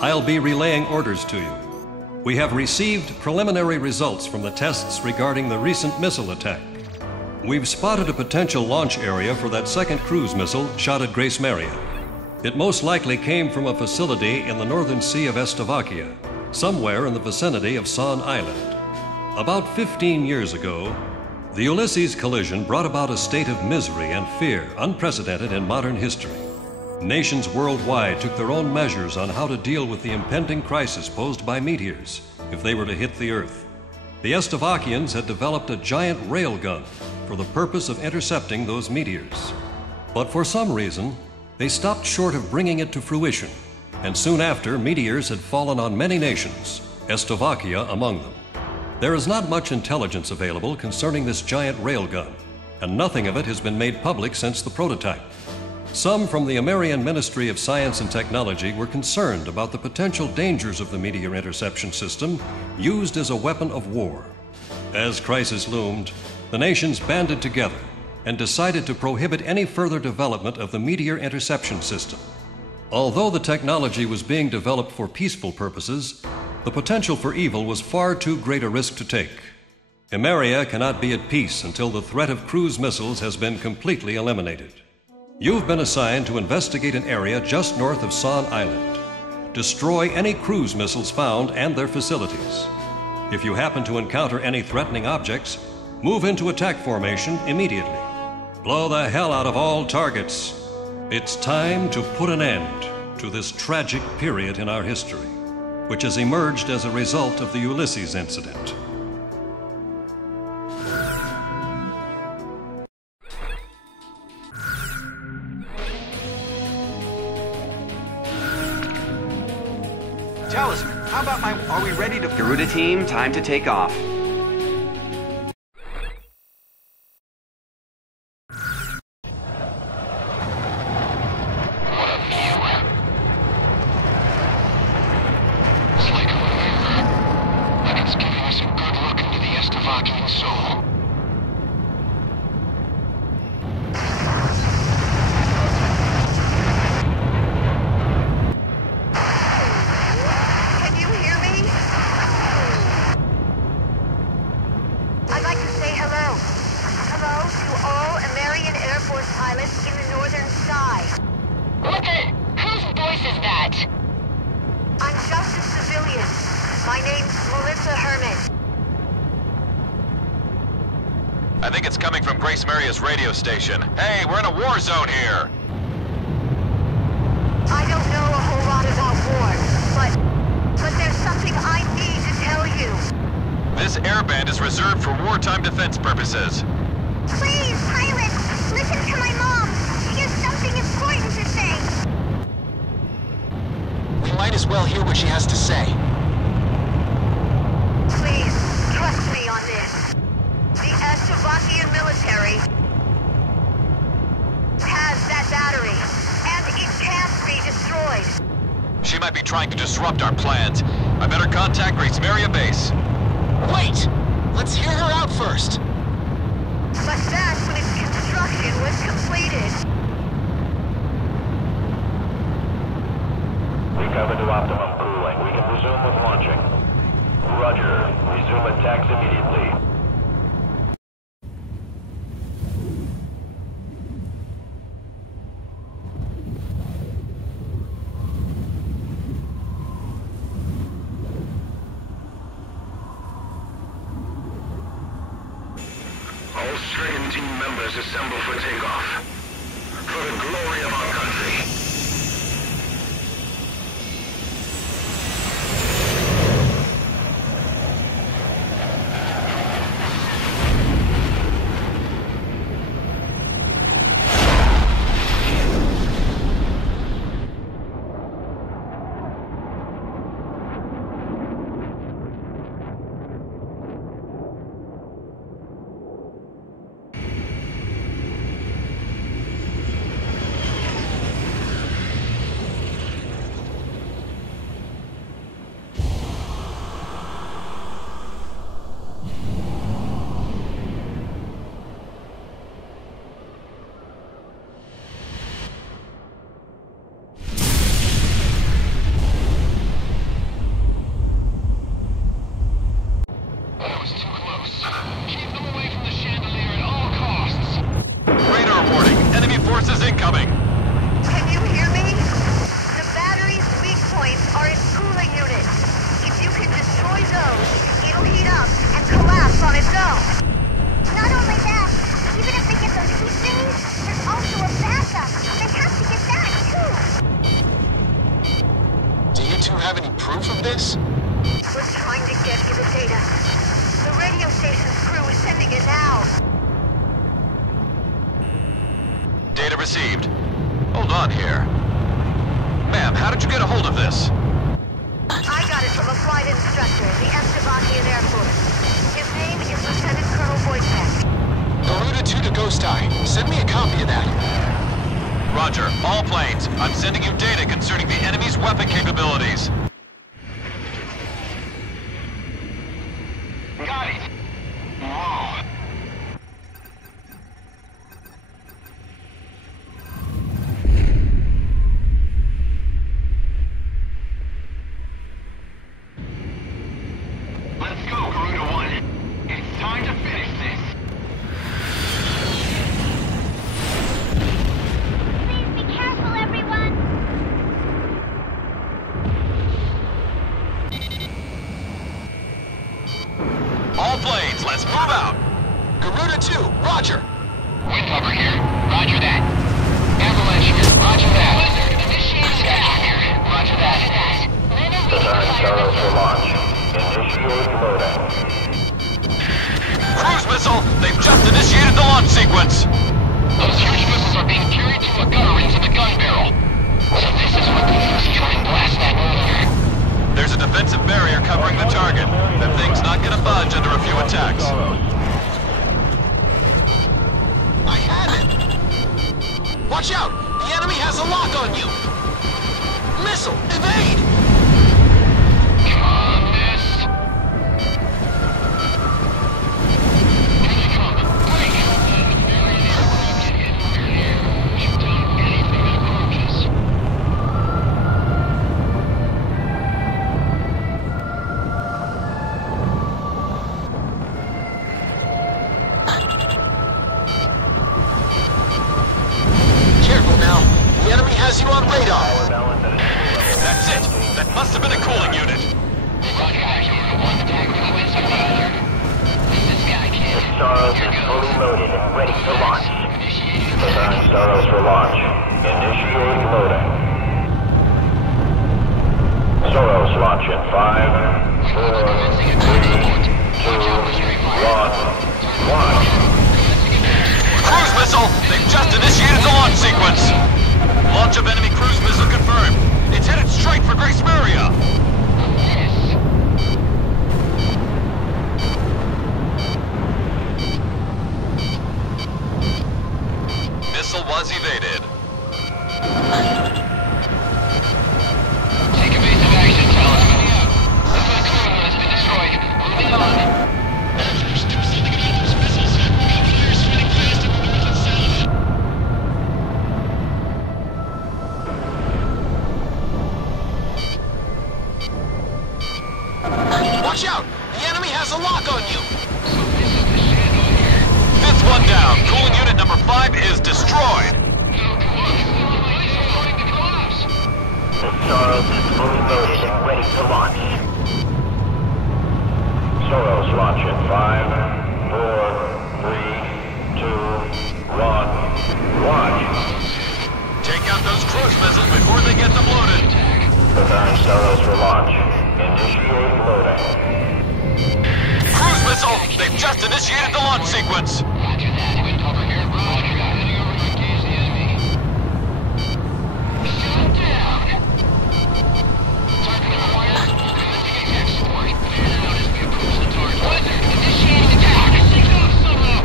I'll be relaying orders to you. We have received preliminary results from the tests regarding the recent missile attack. We've spotted a potential launch area for that second cruise missile shot at Grace Maria. It most likely came from a facility in the northern sea of Slovakia, somewhere in the vicinity of San Island. About 15 years ago, the Ulysses collision brought about a state of misery and fear unprecedented in modern history. Nations worldwide took their own measures on how to deal with the impending crisis posed by meteors if they were to hit the Earth. The Slovakians had developed a giant railgun for the purpose of intercepting those meteors. But for some reason, they stopped short of bringing it to fruition, and soon after, meteors had fallen on many nations, Slovakia among them. There is not much intelligence available concerning this giant railgun, and nothing of it has been made public since the prototype. Some from the American Ministry of Science and Technology were concerned about the potential dangers of the meteor interception system used as a weapon of war. As crisis loomed, the nations banded together and decided to prohibit any further development of the meteor interception system. Although the technology was being developed for peaceful purposes, the potential for evil was far too great a risk to take. Emeria cannot be at peace until the threat of cruise missiles has been completely eliminated. You've been assigned to investigate an area just north of San Island. Destroy any cruise missiles found and their facilities. If you happen to encounter any threatening objects, move into attack formation immediately. Blow the hell out of all targets. It's time to put an end to this tragic period in our history, which has emerged as a result of the Ulysses incident. Tell us, how about are we ready to... Garuda team, time to take off. I think it's coming from Grace Maria's radio station. Hey, we're in a war zone here! I don't know a whole lot about war, but there's something I need to tell you. This airband is reserved for wartime defense purposes. Please, pilot, listen to my mom. She has something important to say. We might as well hear what she has to say. Please, trust me on this. The Slovakian military has that battery, and it can't be destroyed. She might be trying to disrupt our plans. I better contact Grace Maria base. Wait! Let's hear her out first. But that's when its construction was completed. We come into optimum cooling. We can resume with launching. Roger. Resume attacks immediately. All stricken team members assemble for takeoff. For the glory of our country. goes, it'll heat up and collapse on its own. Not only that, even if they get those heat things, there's also a backup. They have to get that, too. Do you two have any proof of this? We're trying to get you the data. The radio station's crew is sending it now. Data received. Hold on here. Ma'am, how did you get a hold of this? I got it from a flight instructor at the Estevantian Air Force. His name is Lieutenant Colonel Wojtek. Garuda 2 to Ghost Eye. Send me a copy of that. Roger. All planes. I'm sending you data concerning the enemy's weapon capabilities. Got it. Whoa. Let's go, Garuda 1. It's time to finish this. Please be careful, everyone. All planes, let's move out! Garuda 2, roger. Windhover here. Roger that. Avalanche here. Roger that. Scatter here. Roger that. Design Charles for launch. Initiate loading. Cruise missile! They've just initiated the launch sequence! Those huge missiles are being carried to a gunner into the gun barrel. So this is what the first try and blast that motor. There's a defensive barrier covering the target. That thing's not gonna budge under a few attacks. I have it! Watch out! The enemy has a lock on you! Missile, evade! Come on, miss. Here they come. Quick! Very near rocket hit. Very near. Shoot down anything that approaches. Careful now. The enemy has you on radar. That's it! That must have been a cooling unit! Roger that. One attack for the win something here. This guy kid. Charles is fully loaded and ready to launch. Design Charles for launch. Initiate loading. Soros launch in 5, 4, 3, 2, 1. Launch. Cruise missile! They've just initiated the launch sequence! Launch of enemy cruise missile confirmed. It's headed straight for Grace Maria! Missile was evaded. Take evasive action, Talisman. The first terminal has been destroyed. Moving on. Watch out! The enemy has a lock on you! Fifth one down. Cooling unit number 5 is destroyed. The Charles is fully loaded and ready to launch. Soros launch in 5, 4, 3, 2, 1. Launch. Take out those cruise missiles before they get them loaded. Design Soros for launch. Initiate loading. Cruise missile! They've just initiated the launch sequence! Roger that. Windhover here. Roger. Heading over to engage the enemy. Shut down. Target acquired. Investigate export. Clear out as we approach the target. Wizard, initiating attack. Go solo.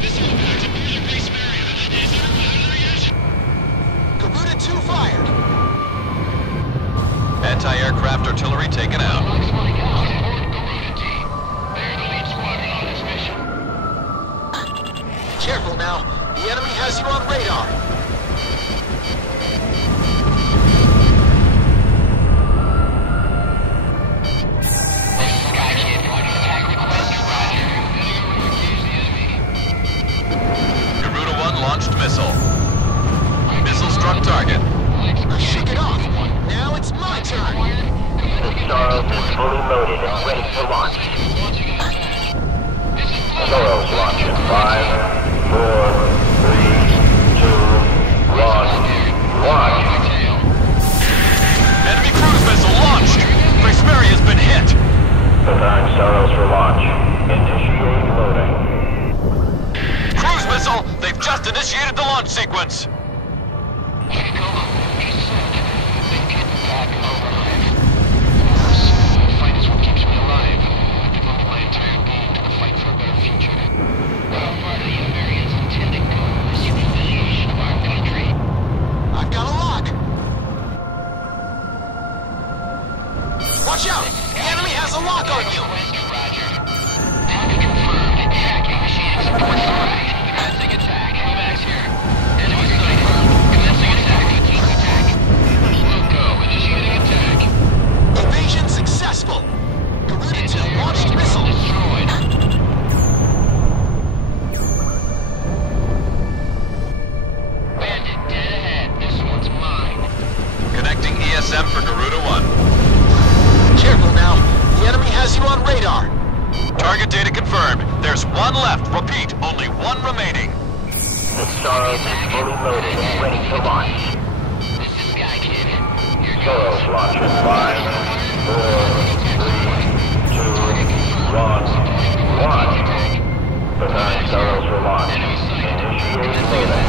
Missile back to Major Grace Maria. Is everyone out yet? Garuda 2 fired. Anti-aircraft artillery taken out. Looks like out. Garuda team. They're the lead squadron on this mission. Careful now. The enemy has you on radar. This is Sky Kid. Roger attack request. Roger. Heading over to engage the enemy. Garuda 1 launched missile. Missile struck target. Shake it off. for launch. Soros launch in 5, 4, 3, 2, 1, launch. Enemy cruise missile launched! Prismari has been hit! Preparing Soros for launch. Initiate loading. Cruise missile! They've just initiated the launch sequence! I've got a lock! Watch out! The enemy has a lock on you! Evasion successful! Garuda 2 launched missile! Bandit dead ahead. This one's mine. Connecting ESM for Garuda 1. Careful now. The enemy has you on radar. Target data confirmed. There's one left. Repeat, only one remaining. The Soros is fully loaded and ready for launch. This is Sky Kid. Soros launch in 5, 4, 3, 2, 1, launch. Preparing Soros for launch. Initiate loading.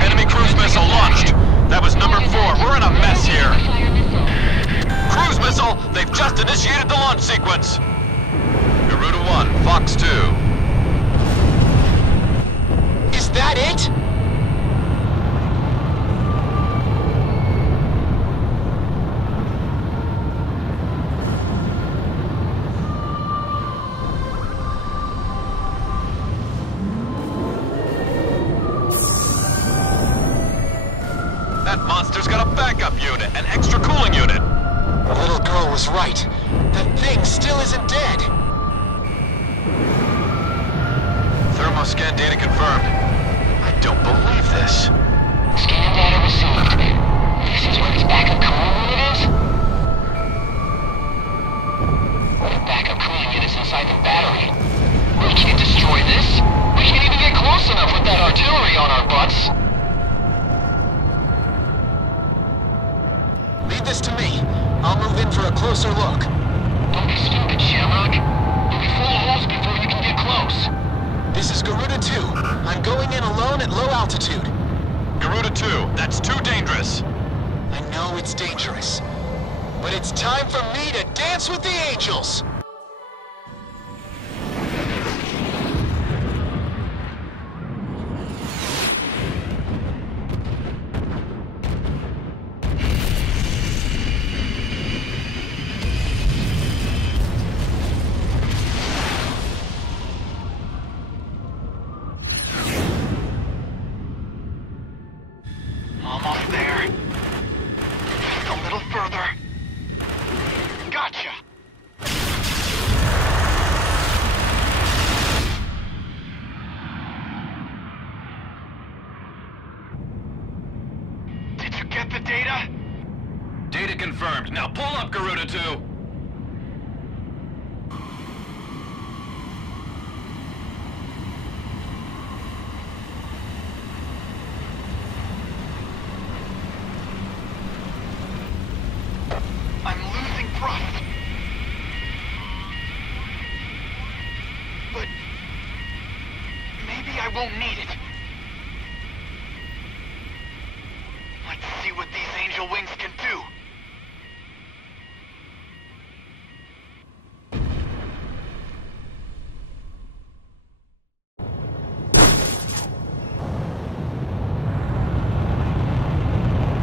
Enemy cruise missile launched. That was number 4. We're in a mess here. Cruise missile! They've just initiated the launch sequence. Garuda 1, Fox 2. Is that it? That monster's got a backup unit, an extra cooling unit. The little girl was right. That thing still isn't dead. Thermoscan data confirmed. I don't believe this. Scan data received. This is where its backup cooling unit is? The backup cooling unit's inside the battery. We can't destroy this. We can't even get close enough with that artillery on our butts. Leave this to me. I'll move in for a closer look. Don't be stupid, Shamrock. You'll be full of holes before you can get close. This is Garuda 2. I'm going in alone at low altitude. Garuda 2, that's too dangerous. I know it's dangerous, but it's time for me to dance with the angels. Almost there. Just a little further. Gotcha! Did you get the data? Data confirmed. Now pull up, Garuda 2. I'm losing thrust. But maybe I won't need it. Let's see what these angel wings can do.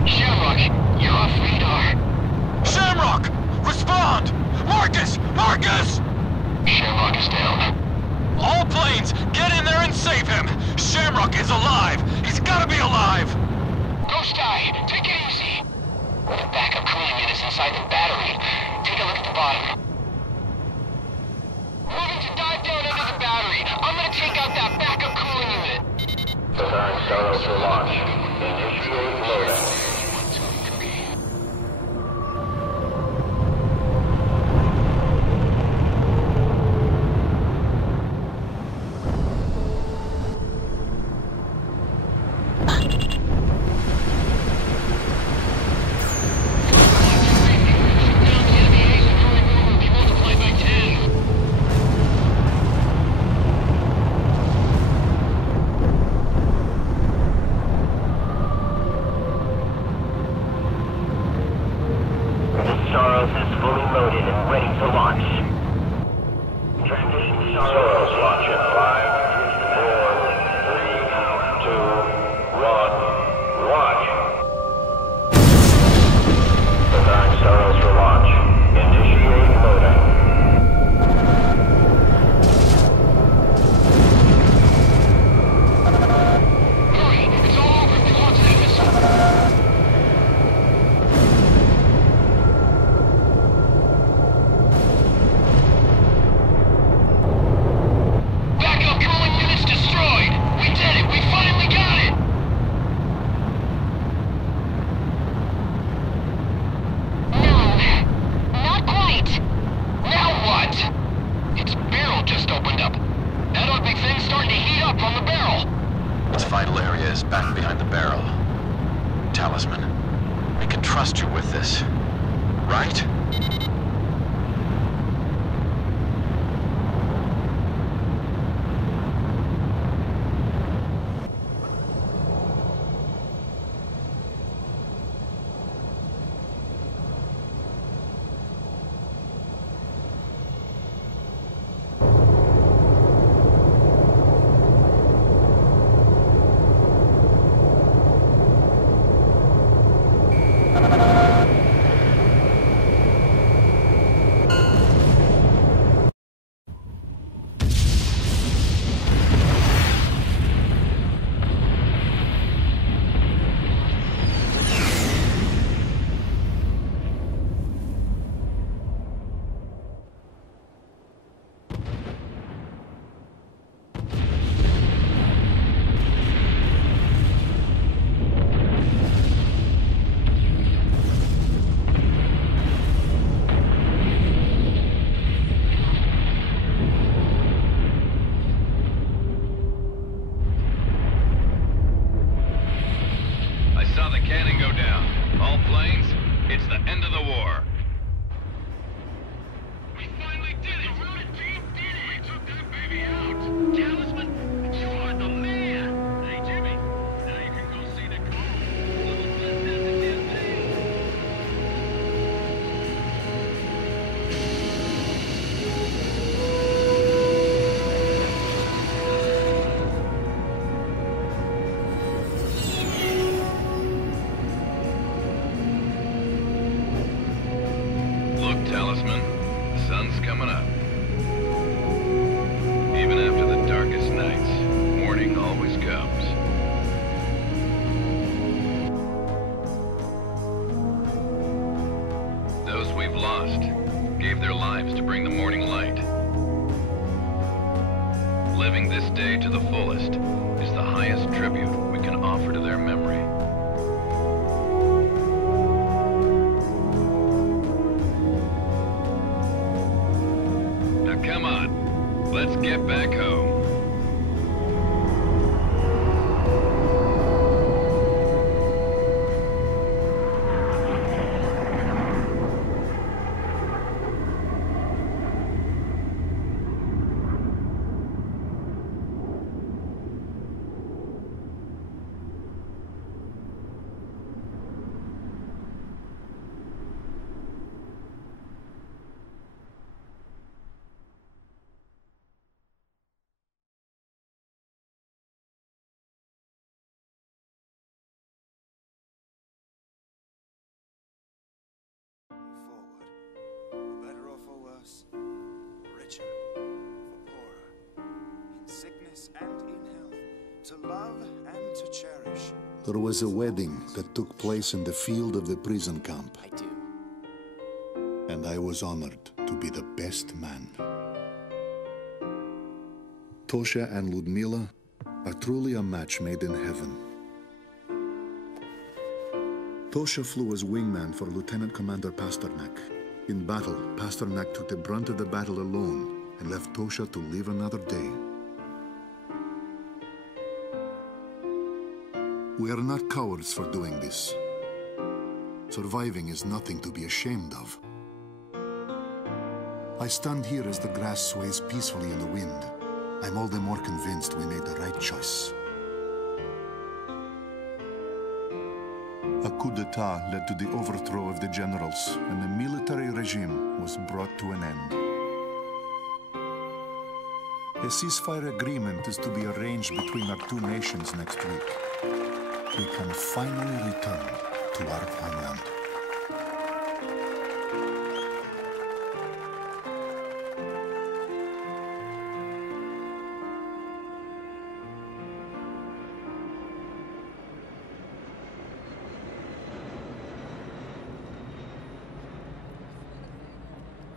Shamrock, you're off radar. Shamrock! Respond! Marcus! Marcus! Shamrock is down. All planes, get in there and save him! Shamrock is alive! He's gotta be alive! Ghost Eye, take it easy. The backup cooling unit's inside the battery. Take a look at the bottom. Moving to dive down under the battery. I'm gonna take out that backup cooling unit. Preparing Soros for launch. Initiate loading. Soros is fully loaded and ready to launch. Transition to Soros launch in 5, 4, 3, 2, 1, launch. Preparing Soros for launch. Initiate loading. Hurry! It's all over if they launch that missile! Backup cooling units destroyed! We did it! We finally got it! No, not quite. Now what? Its barrel just opened up. That ugly thing's starting to heat up from the barrel. Its vital area is back behind the barrel. Talisman, we can trust you with this, right? Saw the cannon go down. All planes, it's the end of the war. We finally did it! The Ronin team did it! We took that baby out! Talisman, you are the man! Hey, Jimmy, now you can go see the call. Little Bliss has the damn thing. Talisman, the sun's coming up. Even after the darkest nights, morning always comes. Those we've lost gave their lives to bring the morning light. Living this day to the fullest is the highest tribute we can offer to their memory. Come on, let's get back home. Richer, for poorer, in sickness and in health, to love and to cherish. There was a wedding that took place in the field of the prison camp. I do. And I was honored to be the best man. Tosha and Ludmila are truly a match made in heaven. Tosha flew as wingman for Lieutenant Commander Pasternak. In battle, Pasternak took the brunt of the battle alone and left Tosha to live another day. We are not cowards for doing this. Surviving is nothing to be ashamed of. I stand here as the grass sways peacefully in the wind. I'm all the more convinced we made the right choice. A coup d'etat led to the overthrow of the generals, and the military regime was brought to an end. A ceasefire agreement is to be arranged between our two nations next week. We can finally return to our homeland.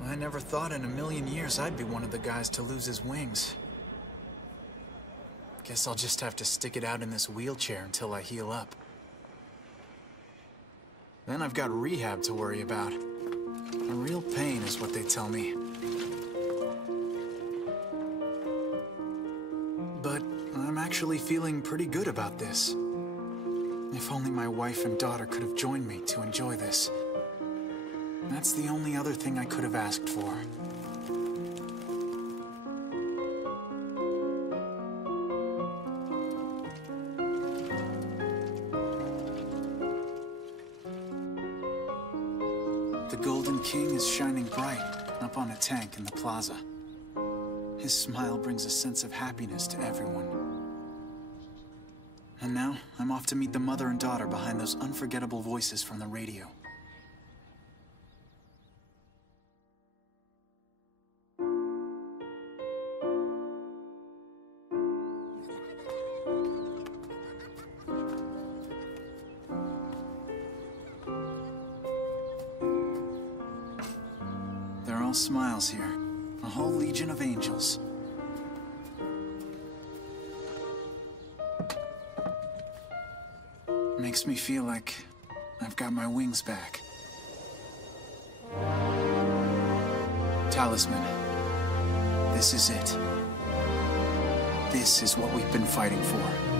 I never thought in a million years I'd be one of the guys to lose his wings. Guess I'll just have to stick it out in this wheelchair until I heal up. Then I've got rehab to worry about. A real pain is what they tell me. But I'm actually feeling pretty good about this. If only my wife and daughter could have joined me to enjoy this. That's the only other thing I could have asked for. The Golden King is shining bright up on a tank in the plaza. His smile brings a sense of happiness to everyone. And now, I'm off to meet the mother and daughter behind those unforgettable voices from the radio. They're all smiles here. A whole legion of angels. Makes me feel like I've got my wings back. Talisman. This is it. This is what we've been fighting for.